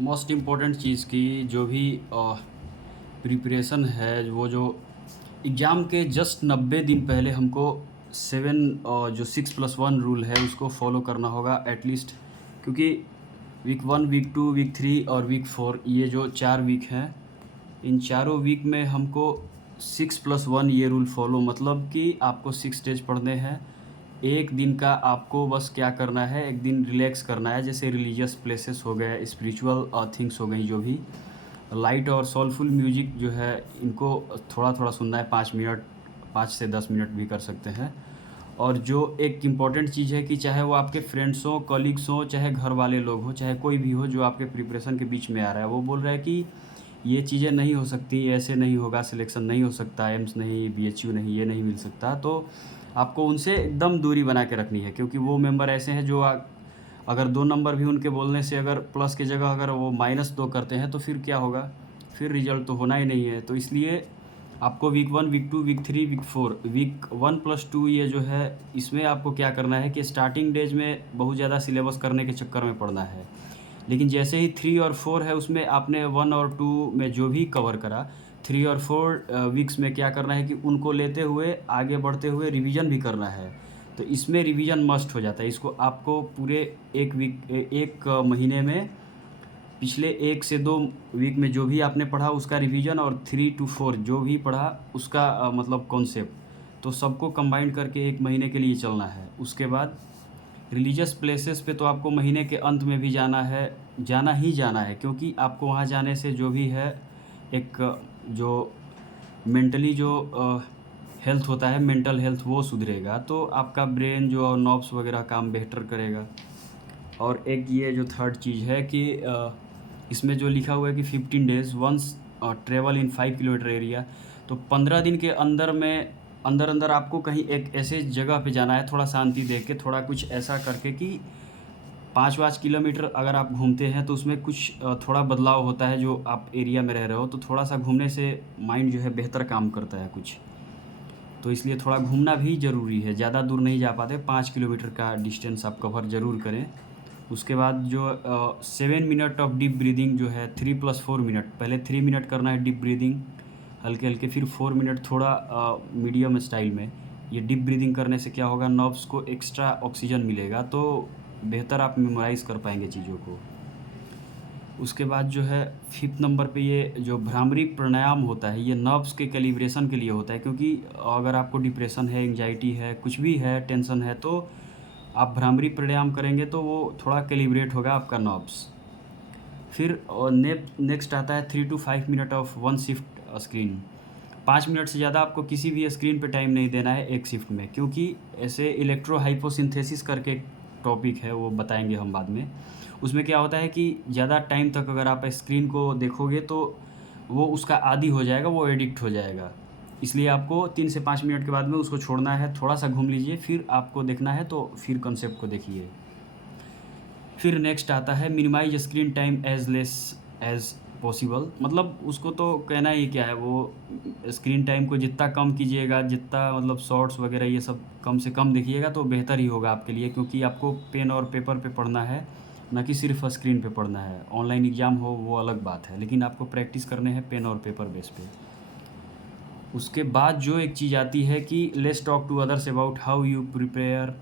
Most important चीज़ की जो भी प्रिपरेशन है, वो जो एग्ज़ाम के जस्ट 90 दिन पहले हमको 7 जो 6+1 रूल है उसको फॉलो करना होगा एटलीस्ट। क्योंकि वीक 1, वीक 2, वीक 3 और वीक 4 ये जो 4 वीक हैं, इन चारों वीक में हमको 6+1 ये रूल फॉलो, मतलब कि आपको 6 डेज पढ़ने हैं। एक दिन का आपको बस क्या करना है, एक दिन रिलैक्स करना है, जैसे रिलीजियस प्लेसेस हो गए, स्पिरिचुअल थिंग्स हो गई, जो भी लाइट और सोलफुल म्यूजिक जो है इनको थोड़ा थोड़ा सुनना है, 5 मिनट, 5 से 10 मिनट भी कर सकते हैं। और जो एक इम्पॉर्टेंट चीज़ है कि चाहे वो आपके फ्रेंड्स हों, कलीग्स हों, चाहे घर वाले लोग हों, चाहे कोई भी हो जो आपके प्रिपरेशन के बीच में आ रहा है, वो बोल रहा है कि ये चीज़ें नहीं हो सकती, ऐसे नहीं होगा, सिलेक्शन नहीं हो सकता, एम्स नहीं, बीएचयू नहीं, ये नहीं मिल सकता, तो आपको उनसे एकदम दूरी बना के रखनी है। क्योंकि वो मेंबर ऐसे हैं जो अगर 2 नंबर भी उनके बोलने से अगर प्लस की जगह अगर वो -2 करते हैं तो फिर क्या होगा? फिर रिज़ल्ट तो होना ही नहीं है। तो इसलिए आपको week 1, week 2, week 3, week 4, week 1+2 ये जो है, इसमें आपको क्या करना है कि स्टार्टिंग डेज में बहुत ज़्यादा सिलेबस करने के चक्कर में पड़ना है। लेकिन जैसे ही 3 और 4 है, उसमें आपने 1 और 2 में जो भी कवर करा, 3 और 4 वीक्स में क्या करना है कि उनको लेते हुए आगे बढ़ते हुए रिवीजन भी करना है। तो इसमें रिवीजन मस्ट हो जाता है। इसको आपको पूरे 1 वीक 1 महीने में पिछले 1 से 2 वीक में जो भी आपने पढ़ा उसका रिवीजन, और 3 to 4 जो भी पढ़ा उसका मतलब कॉन्सेप्ट, तो सबको कंबाइन करके 1 महीने के लिए चलना है। उसके बाद रिलीजियस प्लेसेस पे तो आपको महीने के अंत में भी जाना है, जाना ही जाना है, क्योंकि आपको वहाँ जाने से जो भी है एक जो मेंटली जो हेल्थ होता है, मेंटल हेल्थ, वो सुधरेगा, तो आपका ब्रेन जो नर्व्स वगैरह काम बेहतर करेगा। और एक ये जो थर्ड चीज़ है कि इसमें जो लिखा हुआ है कि 15 days once travel in 5 kilometre area, तो 15 दिन के अंदर में अंदर आपको कहीं एक ऐसे जगह पे जाना है, थोड़ा शांति देख के, थोड़ा कुछ ऐसा करके कि 5-5 किलोमीटर अगर आप घूमते हैं तो उसमें कुछ थोड़ा बदलाव होता है। जो आप एरिया में रह रहे हो तो थोड़ा सा घूमने से माइंड जो है बेहतर काम करता है कुछ, तो इसलिए थोड़ा घूमना भी ज़रूरी है। ज़्यादा दूर नहीं जा पाते, 5 किलोमीटर का डिस्टेंस आप कवर ज़रूर करें। उसके बाद जो 7 मिनट ऑफ डीप ब्रीदिंग जो है, 3+4 मिनट, पहले 3 मिनट करना है डीप ब्रीदिंग हल्के हल्के, फिर 4 मिनट थोड़ा मीडियम स्टाइल में। ये डीप ब्रीदिंग करने से क्या होगा, नर्व्स को एक्स्ट्रा ऑक्सीजन मिलेगा, तो बेहतर आप मेमोराइज़ कर पाएंगे चीज़ों को। उसके बाद जो है 5th नंबर पे ये जो भ्रामरी प्राणायाम होता है, ये नर्व्स के कैलिब्रेशन के लिए होता है। क्योंकि अगर आपको डिप्रेशन है, एंग्जाइटी है, कुछ भी है, टेंशन है, तो आप भ्रामरी प्राणायाम करेंगे तो वो थोड़ा कैलिब्रेट होगा आपका नर्व्स। फिर नेक्स्ट आता है 3 to 5 minute of one shift screen. 5 minute से ज़्यादा आपको किसी भी स्क्रीन पे टाइम नहीं देना है एक शिफ्ट में, क्योंकि ऐसे इलेक्ट्रो हाइपोसिंथेसिस करके एक टॉपिक है, वो बताएंगे हम बाद में। उसमें क्या होता है कि ज़्यादा टाइम तक अगर आप स्क्रीन को देखोगे तो वो उसका आदी हो जाएगा, वो एडिक्ट हो जाएगा। इसलिए आपको 3 से 5 मिनट के बाद में उसको छोड़ना है, थोड़ा सा घूम लीजिए, फिर आपको देखना है तो फिर कंसेप्ट को देखिए। फिर नेक्स्ट आता है minimize screen time as less as possible. मतलब उसको तो कहना ही क्या है, वो स्क्रीन टाइम को जितना कम कीजिएगा, जितना मतलब शॉर्ट्स वगैरह ये सब कम से कम देखिएगा तो बेहतर ही होगा आपके लिए। क्योंकि आपको पेन और पेपर पे पढ़ना है, ना कि सिर्फ स्क्रीन पे पढ़ना है। ऑनलाइन एग्ज़ाम हो वो अलग बात है, लेकिन आपको प्रैक्टिस करने हैं पेन और पेपर बेस पे। उसके बाद जो एक चीज़ आती है कि let's talk to others about how you prepare,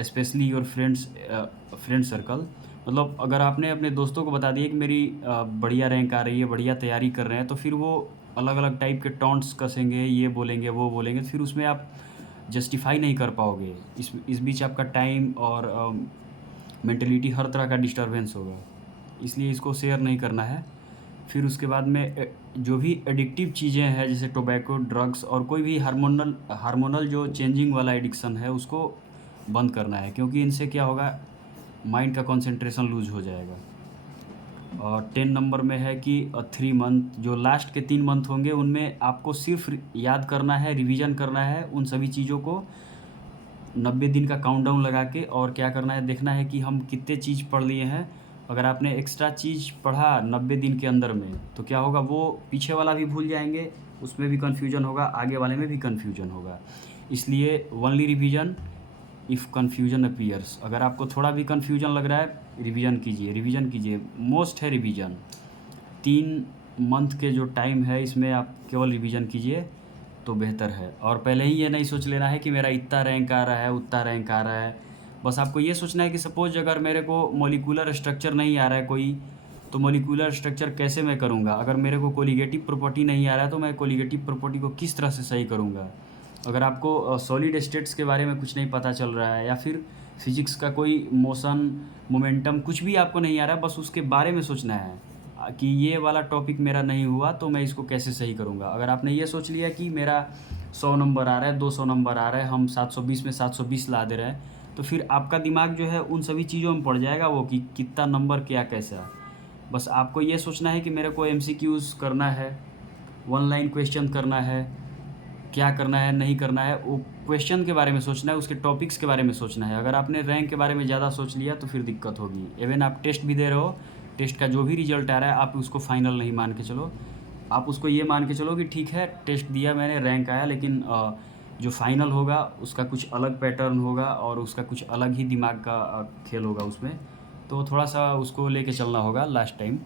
specially your friend circle. मतलब अगर आपने अपने दोस्तों को बता दिया कि मेरी बढ़िया रैंक आ रही है, बढ़िया तैयारी कर रहे हैं, तो फिर वो अलग अलग टाइप के टॉन्ट्स कसेंगे, ये बोलेंगे, वो बोलेंगे, फिर उसमें आप जस्टिफाई नहीं कर पाओगे। इस बीच आपका टाइम और मेंटलिटी हर तरह का डिस्टरबेंस होगा, इसलिए इसको शेयर नहीं करना है। फिर उसके बाद में जो भी एडिक्टिव चीज़ें हैं, जैसे टोबैको, ड्रग्स और कोई भी हार्मोनल जो चेंजिंग वाला एडिक्शन है, उसको बंद करना है। क्योंकि इनसे क्या होगा, माइंड का कंसंट्रेशन लूज हो जाएगा। और 10 नंबर में है कि 3 मंथ, जो लास्ट के 3 मंथ होंगे उनमें आपको सिर्फ याद करना है, रिवीजन करना है उन सभी चीज़ों को 90 दिन का काउंटडाउन लगा के। और क्या करना है, देखना है कि हम कितने चीज़ पढ़ लिए हैं। अगर आपने एक्स्ट्रा चीज़ पढ़ा 90 दिन के अंदर में, तो क्या होगा, वो पीछे वाला भी भूल जाएंगे, उसमें भी कन्फ्यूजन होगा, आगे वाले में भी कन्फ्यूजन होगा। इसलिए only revision, if confusion appears, अगर आपको थोड़ा भी कन्फ्यूजन लग रहा है, रिवीजन कीजिए, रिवीजन कीजिए, मोस्ट है रिवीजन। 3 मंथ के जो टाइम है इसमें आप केवल रिवीजन कीजिए तो बेहतर है। और पहले ही ये नहीं सोच लेना है कि मेरा इतना रैंक आ रहा है, उतना रैंक आ रहा है। बस आपको ये सोचना है कि सपोज़ अगर मेरे को मॉलिक्यूलर स्ट्रक्चर नहीं आ रहा है कोई, तो मॉलिक्यूलर स्ट्रक्चर कैसे मैं करूँगा? अगर मेरे को कोलिगेटिव प्रॉपर्टी नहीं आ रहा है तो मैं कोलिगेटिव प्रॉपर्टी को किस तरह से सही करूँगा? अगर आपको सॉलिड स्टेट्स के बारे में कुछ नहीं पता चल रहा है, या फिर फिज़िक्स का कोई मोशन, मोमेंटम कुछ भी आपको नहीं आ रहा है, बस उसके बारे में सोचना है कि ये वाला टॉपिक मेरा नहीं हुआ तो मैं इसको कैसे सही करूँगा। अगर आपने ये सोच लिया कि मेरा 100 नंबर आ रहा है, 200 नंबर आ रहा है, हम 720 में 720 ला दे रहे हैं, तो फिर आपका दिमाग जो है उन सभी चीज़ों में पड़ जाएगा वो कि कितना नंबर क्या कैसा। बस आपको ये सोचना है कि मेरे को एमसीक्यूज़ करना है, 1 लाइन क्वेश्चन करना है, क्या करना है, नहीं करना है, वो क्वेश्चन के बारे में सोचना है, उसके टॉपिक्स के बारे में सोचना है। अगर आपने रैंक के बारे में ज़्यादा सोच लिया तो फिर दिक्कत होगी। इवन आप टेस्ट भी दे रहे हो, टेस्ट का जो भी रिजल्ट आ रहा है आप उसको फाइनल नहीं मान के चलो। आप उसको ये मान के चलो कि ठीक है, टेस्ट दिया मैंने, रैंक आया, लेकिन जो फाइनल होगा उसका कुछ अलग पैटर्न होगा और उसका कुछ अलग ही दिमाग का खेल होगा उसमें। तो थोड़ा सा उसको लेके चलना होगा लास्ट टाइम।